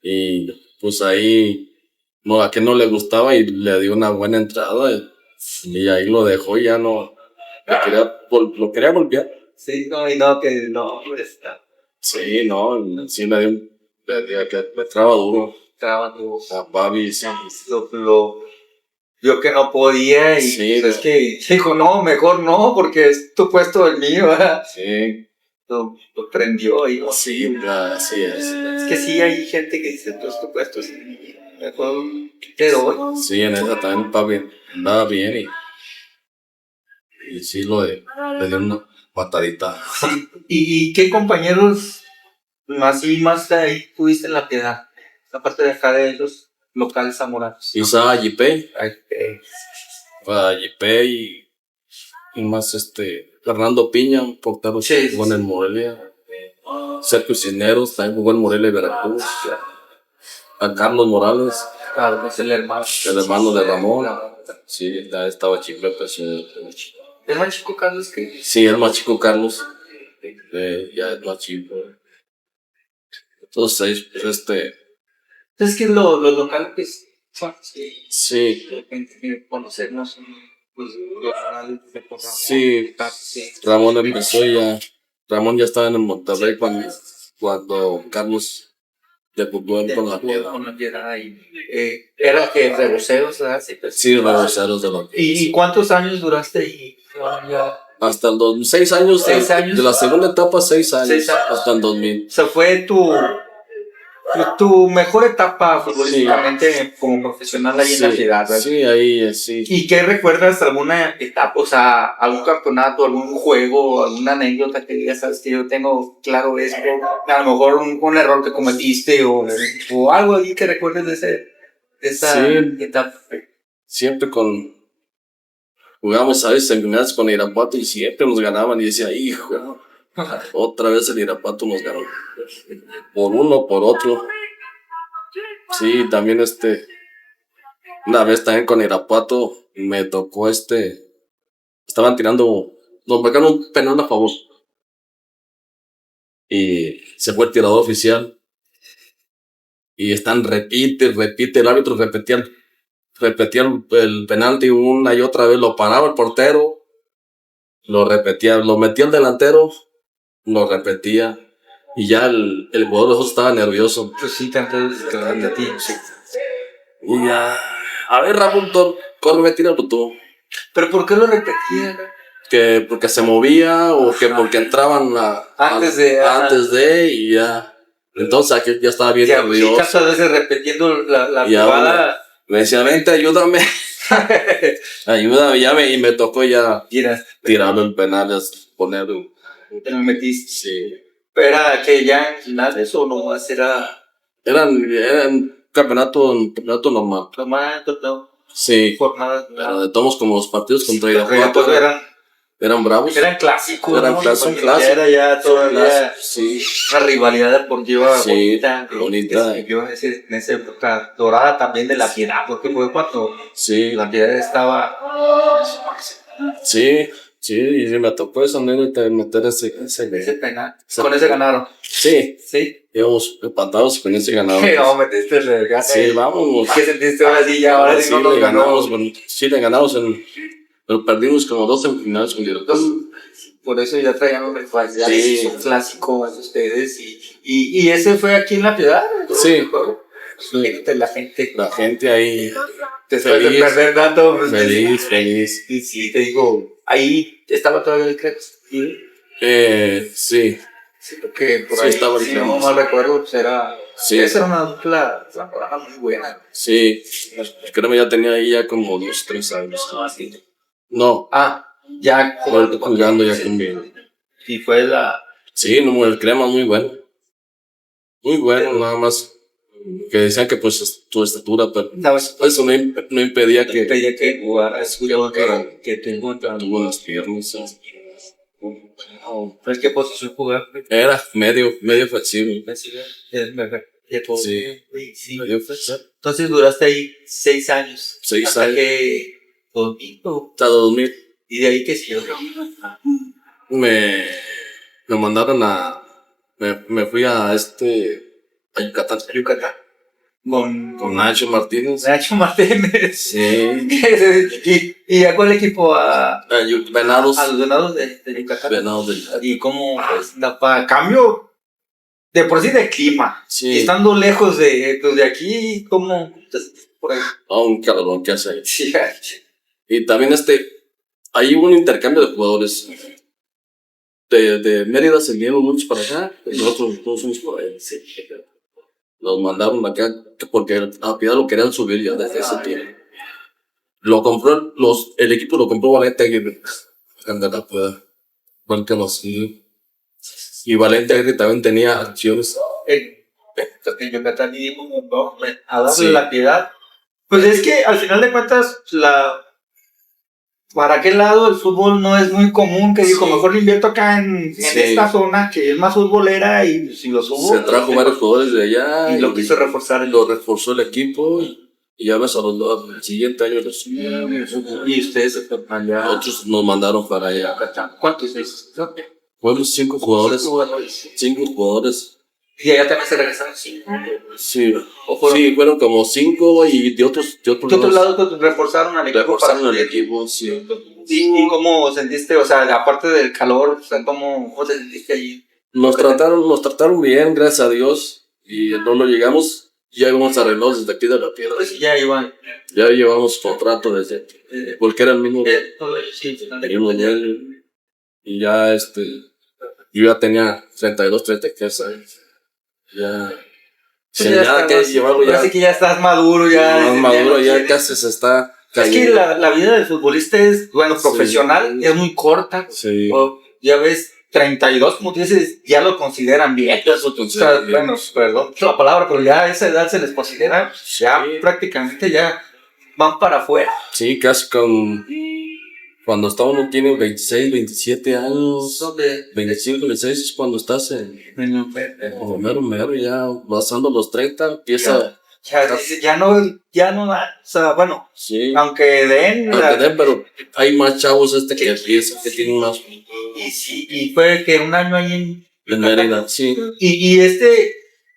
Y pues ahí, a que no le gustaba y le dio una buena entrada. Y ahí lo dejó, ya no. Lo quería golpear. Sí, no, que no, está. Sí, no, sí le dio que me traba duro. A Pavi, sí. Vio que no podía y sí, pues, es que dijo, no, mejor no, porque es tu puesto el mío, ¿verdad? Sí. Lo prendió y sí, así es. Es que sí hay gente que dice, pues tu puesto es el mío, mejor te doy. Sí, en esa también Pavi andaba bien y sí le dio una patadita. Sí. ¿Y qué compañeros más ahí tuviste en La Piedad? Aparte de acá de los locales zamoranos. Isa Yipey. Y más Fernando Piña, un portero que jugó en el Morelia. Sergio Cisneros también jugó en Morelia y Veracruz. A Carlos Morales. Claro, es el hermano. El hermano de Ramón. Sí, ya estaba chico. ¿Es más chico Carlos que? Sí, es más chico Carlos. Ya es más chico. Entonces, Es que los locales, pues, sí. De repente que conocernos, pues, los canales de programa. Sí, Ramón empezó Ramón ya estaba en el Monterrey cuando Carlos debutó con La Piedad. Con La Piedad y, era que reboceros, ¿verdad? Sí, reboceros de La Piedad. ¿Y cuántos años duraste ahí? Hasta el 6 años. 6 años. De la segunda etapa, 6 años. 6 años. Hasta el 2000. O sea, fue tu mejor etapa futbolísticamente como profesional ahí en La Piedad, ¿verdad? Sí, ahí sí. ¿Y qué recuerdas? ¿Alguna etapa, o sea, algún campeonato, algún juego, alguna anécdota que digas, sabes que yo tengo claro esto? A lo mejor un error que cometiste o algo ahí que recuerdes de esa etapa. Siempre jugamos a veces semifinales con Irapuato y siempre nos ganaban y decía, hijo, otra vez el Irapuato nos ganó. Por uno, por otro. Sí, también una vez también con Irapuato me tocó estaban tirando, nos marcaron un penal a favor. Y se fue el tirador oficial. Y repite, el árbitro repetía el penalti una y otra vez, lo paraba el portero, lo repetía, lo metía el delantero, lo repetía. Y ya el jugador de nosotros estaba nervioso. Pues sí, tanto de ti. Sí. Y ya, a ver, Ramón, córreme, tíralo tú. ¿Pero por qué lo repetía? Que porque se movía o que porque entraban antes de y ya. Entonces aquí ya estaba bien nervioso. Y tantas veces repitiendo la jugada. Me decía, vente, ayúdame. Ayúdame, y me tocó ya tirarlo en penales, ponerlo. ¿Te lo metiste? Sí. ¿Era que ya en finales o no más era? Eran campeonato normal. No. Sí. Jornadas. Pero de todos como los partidos contra Irapuato. Eran Eran bravos. Eran clásicos, Eran ¿no? clásicos, Porque clásicos. ya era ya todavía Sí, una rivalidad deportiva Sí, bonita, bonita. que se vivió en esa época dorada también de La Piedad, porque fue cuando sí, La Piedad estaba... sí, y me tocó esa anécdota de meter Ese penal. Con ese ganaron. Sí, Sí. íbamos empatados con ese ganador. Que no, metiste el regate. Sí, vamos. ¿Qué sentiste ahora sí? Ya, ahora sí no nos le ganó. ganamos, sí le ganamos, pero perdimos como 2 semifinales con directos. Por eso ya traíamos rivalidad. Sí. Un clásico a ustedes. Y ese fue aquí en La Piedad. Sí. Imagínate la gente ahí, después feliz, de perder tanto. Pues, feliz. Y sí, te digo, ahí estaba todavía el Creps. Sí, Sí, porque por Sí, ahí, estaba el si no Creps. mal recuerdo, pues era... Sí. Esa era una dupla muy buena. sí. Creo que ya tenía ahí ya como 2, 3 años. No, Ya jugando ya sí. conmigo. Y fue la... Sí, no, el crema muy bueno. Muy bueno, nada más. Que decían que pues tu estatura, pero eso no impedía que Pedía que jugara, escuchaba que tengo tuvo las piernas. ¿Pero qué posición jugar? Era medio ofensivo. Sí. Medio ofensivo. Entonces duraste ahí 6 años. 6 hasta años. que 2000. Hasta 2000 Y de ahí que siguió. me mandaron me fui a Yucatán. Con Nacho Martínez. Nacho Martínez. Sí. ¿Y a cuál equipo? Venados. A los Venados de Yucatán. Venados de Yucatán. Y cómo, pues, para cambio de por sí de clima. Sí. Y estando lejos de aquí, ¿cómo? Por ahí. Un calorón que hace ahí. Sí. Y también ahí hubo un intercambio de jugadores. De Mérida se vinieron muchos para acá, y nosotros todos fuimos por ahí. Sí. Los mandaron acá porque a Piedad lo querían subir ya desde ese tiempo. El equipo lo compró Valente Aguirre. Andar pueda. Porque los sí. Y Valente Aguirre también tenía acciones. En Yucatán y dimos a darle Sí. La Piedad. Pues es que al final de cuentas, para aquel lado el fútbol no es muy común, que digo, Sí. mejor lo invierto acá en Sí. esta zona que es más futbolera y si lo subo. Se trajo varios jugadores de allá. Y lo quiso reforzar. Lo reforzó el equipo. Y ya me saludó el siguiente año. Y ustedes allá. Otros nos mandaron para allá. ¿Cuántos? Fuimos 5 jugadores. 5 jugadores. Y allá también se regresaron 5. Sí. ¿O fueron? Sí, fueron como 5 y de otros ¿De otro lado reforzaron al equipo? reforzaron el equipo, sí. ¿Y cómo sentiste? O sea, aparte del calor, o sea, ¿cómo te sentiste allí? Nos trataron bien, gracias a Dios. Y no lo llegamos, ya íbamos arreglados desde aquí de La Piedra. Pues ya iban. Ya llevamos contrato desde, porque era el mismo. Sí, Y ya yo ya tenía 32, 33 años. Ya. Pues ya que llevarlo ya. Así que ya estás maduro, ya. Más maduro, ya quieres. casi se está Es que cayendo. la vida del futbolista es, bueno, profesional, es muy corta. Sí. O, ya ves, 32, como tú dices, ya lo consideran bien. O sea, bueno, perdón la palabra, pero ya a esa edad se les considera, ya prácticamente ya van para afuera. Sí, casi cuando uno tiene 26, 27 años, 25, 26 es cuando estás en mero, ya pasando los 30, empieza. Ya no, o sea, bueno, Sí. aunque den, Pero hay más chavos que empiezan, que tienen más. y fue que un año ahí En Mérida, sí. y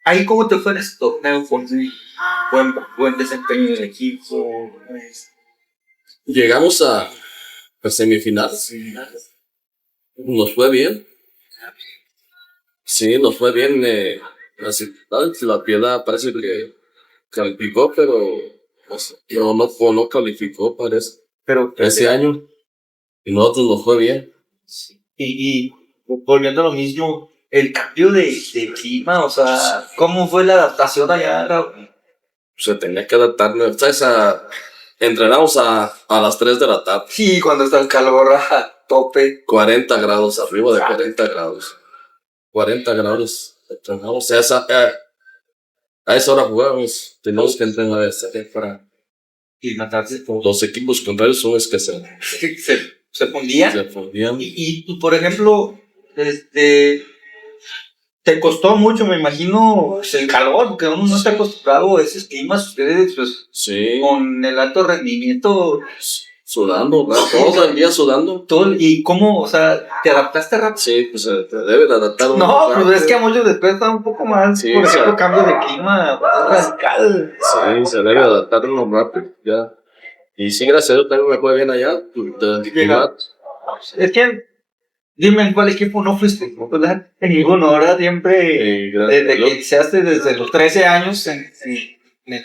ahí cómo te fue en ese torneo, con buen desempeño del equipo. Llegamos a semifinales. Nos fue bien. Sí, nos fue bien. La Piedad parece que calificó, pero no calificó, parece. Pero Ese año. Y nosotros nos fue bien. y volviendo a lo mismo, el cambio de clima, o sea, ¿cómo fue la adaptación allá, Raúl? Se tenía que adaptarnos. Entrenamos a las 3 de la tarde. Sí, cuando está el calor a tope. 40 grados, arriba de 40 grados. 40 grados. Entrenamos. A esa hora jugábamos. Teníamos que entrenar para. Y matarse. Los equipos contrarios son escasos. se fundían. Se fundían. Y por ejemplo, te costó mucho, me imagino, pues, el calor, porque uno no está acostumbrado a esos climas. Ustedes, pues, Sí. con el alto rendimiento, Sudando, todo el día sudando. ¿y cómo, o sea, te adaptaste rápido? Sí, pues te debe de adaptar. No, pues es que a muchos después está un poco más, Sí, por ejemplo, o sea, cambio de clima radical. Sí, se debe adaptar uno rápido, ya. Y sí, gracias a Dios también me fue bien allá. Llega. Es que, dime, ¿en cuál equipo no fuiste? ¿Verdad? En ninguno, ¿verdad? Siempre, desde que iniciaste desde los 13 años en el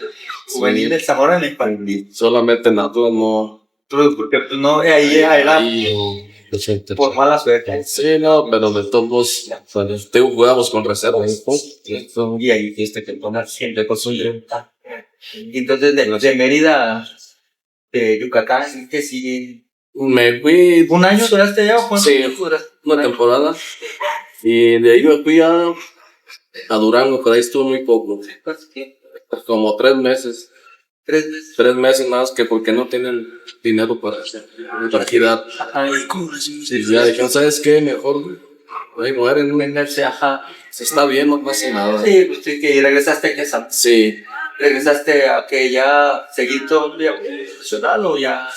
juvenil del Zamora, en el infantil. Solamente Natura no. Porque pues, no, ahí era por mala suerte. Sí, no, pero de todos modos, jugamos con reservas. Y ahí que tomar siempre con su libertad. Y entonces de Mérida, de Yucatán, que sí. Me fui. ¿Un año duraste allá o cuánto? Sí, una temporada. Y de ahí me fui a Durango, pero ahí estuve muy poco. Como 3 meses. 3 meses. 3 meses más que porque no tienen dinero para girar. Y ya dijeron, ¿sabes qué? Mejor ahí mueren, Vengarse, ajá. se está bien, no pasa nada. Sí, pues sí, que regresaste a Quesam. Sí, ¿Regresaste a que ya seguir todo el día profesional o ya?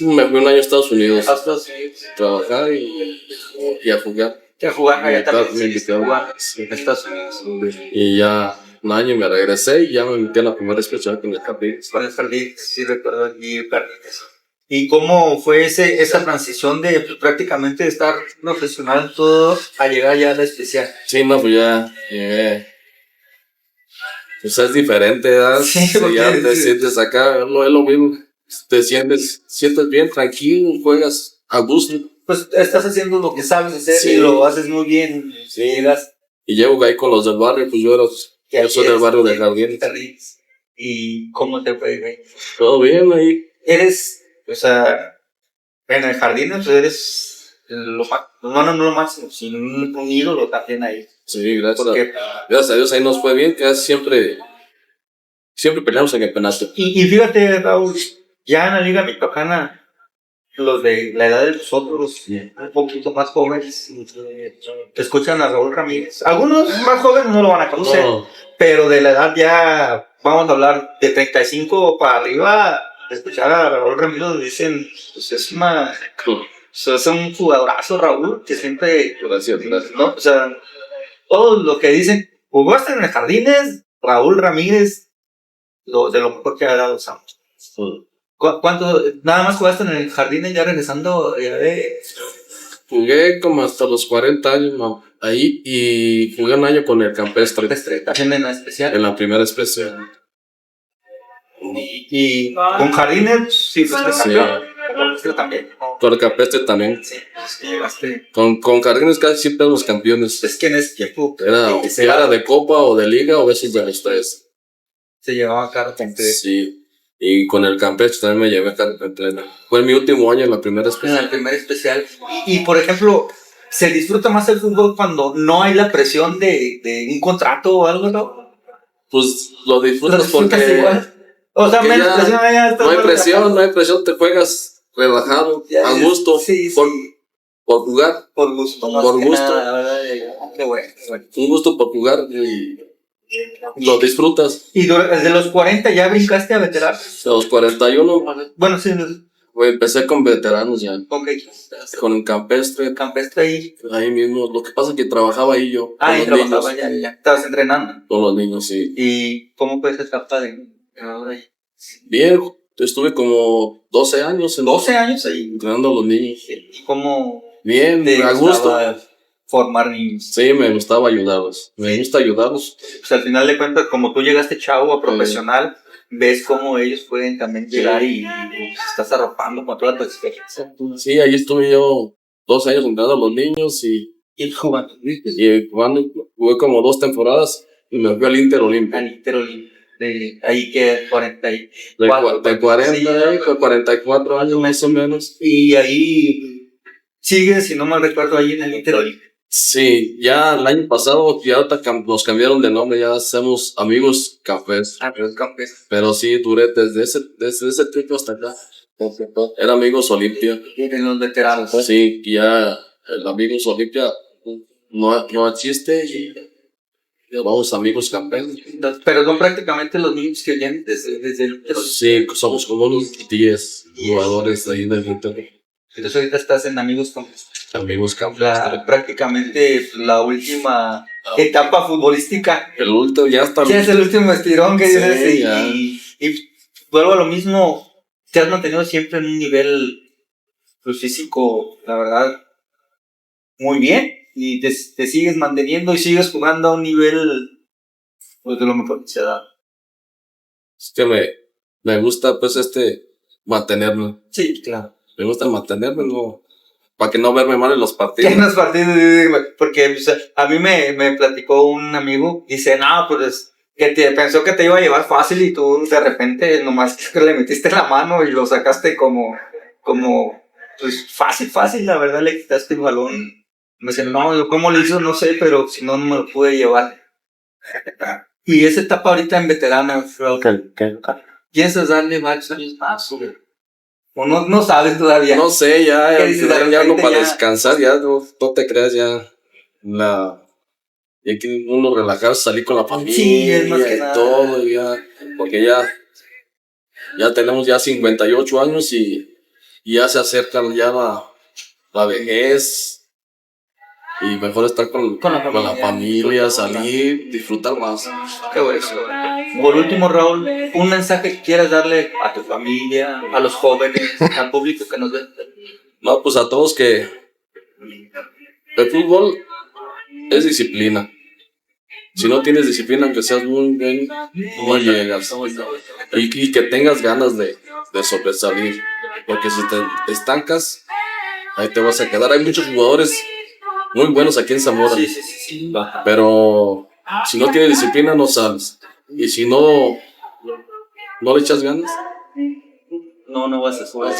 me fui un año a Estados Unidos Hasta a trabajar y a jugar. que jugar allá también. Me invitaron. Jugar en Estados Unidos. Y ya un año me regresé y ya me metí a la primera especial con el Jardines. Con el Jardín, sí recuerdo allí Jardines. ¿Y cómo fue esa transición de pues, prácticamente estar profesional todo a llegar ya a la especial? Sí, no, pues ya llegué. Pues es diferente, ¿verdad? Sí, ya te sí. sientes acá, no es lo mismo. Te sientes bien, tranquilo, juegas a gusto. Pues estás haciendo lo que sabes hacer Sí. y lo haces muy bien. Sí. Llegas. Y llego ahí con los del barrio, pues yo soy del barrio de Jardines. ¿Y cómo te fue, güey? Todo bien ahí. Eres, o sea, en el jardín pues eres no lo máximo, sino un ídolo también ahí. Sí, gracias. Porque, Gracias a Dios ahí nos fue bien, que siempre peleamos en el campeonato. y fíjate, Raúl, ya en la Liga Michoacana, los de la edad de nosotros, un poquito más jóvenes, escuchan a Raúl Ramírez. Algunos más jóvenes no lo van a conocer, No, pero de la edad ya, vamos a hablar de 35 para arriba, escuchar a Raúl Ramírez dicen, pues es es un jugadorazo, Raúl, que siempre, gracias. ¿no? O sea, todo lo que dicen, jugaste en el Jardines, Raúl Ramírez, de lo mejor que ha dado Santos. ¿Cuánto, nada más jugaste en el Jardines ya regresando ya de... Jugué como hasta los 40 años, ¿no? Ahí, y jugué un año con el Campestre, También en la especial? en la primera especial. Y con Jardines, sí, pues Sí. también. Con el Campestre también. Sí, pues, llegaste. Con Jardines casi siempre éramos campeones. Es que en ese tiempo Era de Copa o de Liga o a veces de los tres. se llevaba carta. Sí. Y con el Campestre también me llevé a carpentera. Fue mi último año en la primera En especial. el primer especial. Y por ejemplo, ¿se disfruta más el fútbol cuando no hay la presión de un contrato o algo, no? Pues lo ¿Lo disfrutas disfrutas porque igual? O sea, porque menos ya presión allá. no hay presión, te juegas relajado, Ya, a gusto, sí, por jugar. por gusto. más Por que gusto. nada, la verdad, qué bueno, qué bueno. Un gusto por jugar y lo disfrutas. Y desde los 40 ya brincaste a veteranos. A los 41, Bueno, sí, empecé con veteranos ya. ok. Con el Campestre, Campestre ahí. ahí mismo. Lo que pasa es que trabajaba ahí yo. Ah, y con los trabajaba niños. ya. Estabas entrenando. Con los niños, sí. ¿Y cómo fue esa etapa de ahora ahí? Bien, estuve como 12 años 12 años ahí. entrenando a los niños. ¿Y cómo Bien, te a gusto. gustaba formar niños? Sí, me gustaba ayudarlos. Me gusta ayudarlos. Pues al final de cuentas, como tú llegaste chavo a profesional, ves cómo ellos pueden también llegar y estás arropando con toda tu experiencia. Sí, ahí estuve yo 12 años entrenando a los niños y jugando jugando, jugué como 2 temporadas y me fui al Inter Olimpia. al Inter Olimpia. Ahí que 40 y... De 40 Sí. a 44 años más o menos. Y ahí sigues, si no mal recuerdo, ahí en el Inter Olimpia. Sí, ya el año pasado, ya ahorita nos cambiaron de nombre, ya hacemos Amigos Cafés. Amigos Campes. Pero sí, duré desde ese tiempo hasta acá. Era Amigos Olimpia. En los veteranos. Sí, y ya el Amigos Olimpia no existe y ya vamos Amigos Cafés. Pero son prácticamente los mismos que vienen desde el. Sí, somos como unos 10 jugadores ahí del Inter. Entonces ahorita estás en Amigos Campes. Amigos Cafés. Prácticamente la última etapa futbolística. El último ya está. Sí, es el último estirón que Sí, dices ya. y vuelvo a lo mismo, te has mantenido siempre en un nivel pues, físico, la verdad, muy bien y te sigues manteniendo y sigues jugando a un nivel pues, de lo mejor que se ha dado. Es que me gusta pues mantenerme. Sí, claro. Me gusta mantenerme, no, para que no verme mal en los Que partidos. en los partidos, porque o sea, a mí me platicó un amigo, dice, no, pues que pensó que te iba a llevar fácil y tú de repente nomás que le metiste la mano y lo sacaste como pues fácil, la verdad le quitaste el balón. Me dice, no, yo cómo lo hizo, no sé, pero si no, no me lo pude llevar. Y esa etapa ahorita en veterana, ¿piensas darle varios años más? O no sabes todavía. No sé, ya ¿Qué dices? De no repente para ya- descansar, ya no te creas, ya ya que uno relajarse, salir con la familia Sí, es más que y nada. todo, porque ya tenemos ya 58 años y ya se acerca ya la vejez y mejor estar con la familia, salir, disfrutar más. Qué bueno. Por último, Raúl, un mensaje que quieras darle a tu familia, a los jóvenes, al público que nos ve. No, pues a todos que el fútbol es disciplina. Si no tienes disciplina, aunque seas muy bien, no llegas. Y que tengas ganas de sobresalir. Porque si te estancas, ahí te vas a quedar. Hay muchos jugadores muy buenos aquí en Zamora. Sí. Pero si no tienes disciplina, no sales. Y si no le echas ganas, No vas a jugar.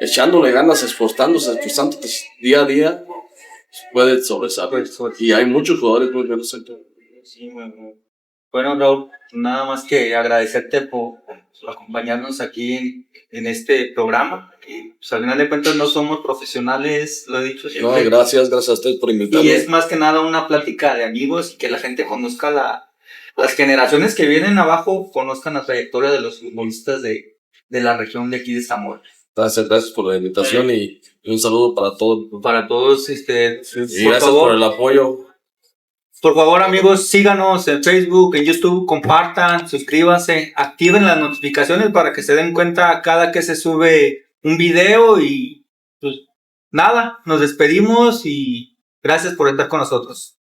echándole ganas, esforzándote día a día, puedes sobresalir. Y hay muchos jugadores muy buenos aquí. Sí, bueno, Raúl, nada más que agradecerte por acompañarnos aquí en este programa. Que, pues, al final de cuentas no somos profesionales, lo he dicho No, siempre. gracias a ustedes por invitarme. Y es más que nada una plática de amigos y que la gente conozca las generaciones que vienen abajo, conozcan la trayectoria de los futbolistas de la región de aquí de Zamora. Gracias por la invitación y un saludo para todos. Para todos, Y por gracias favor, por el apoyo. por favor, amigos, síganos en Facebook, en YouTube, compartan, suscríbanse, activen las notificaciones para que se den cuenta cada que se sube un video y pues nada, nos despedimos y gracias por estar con nosotros.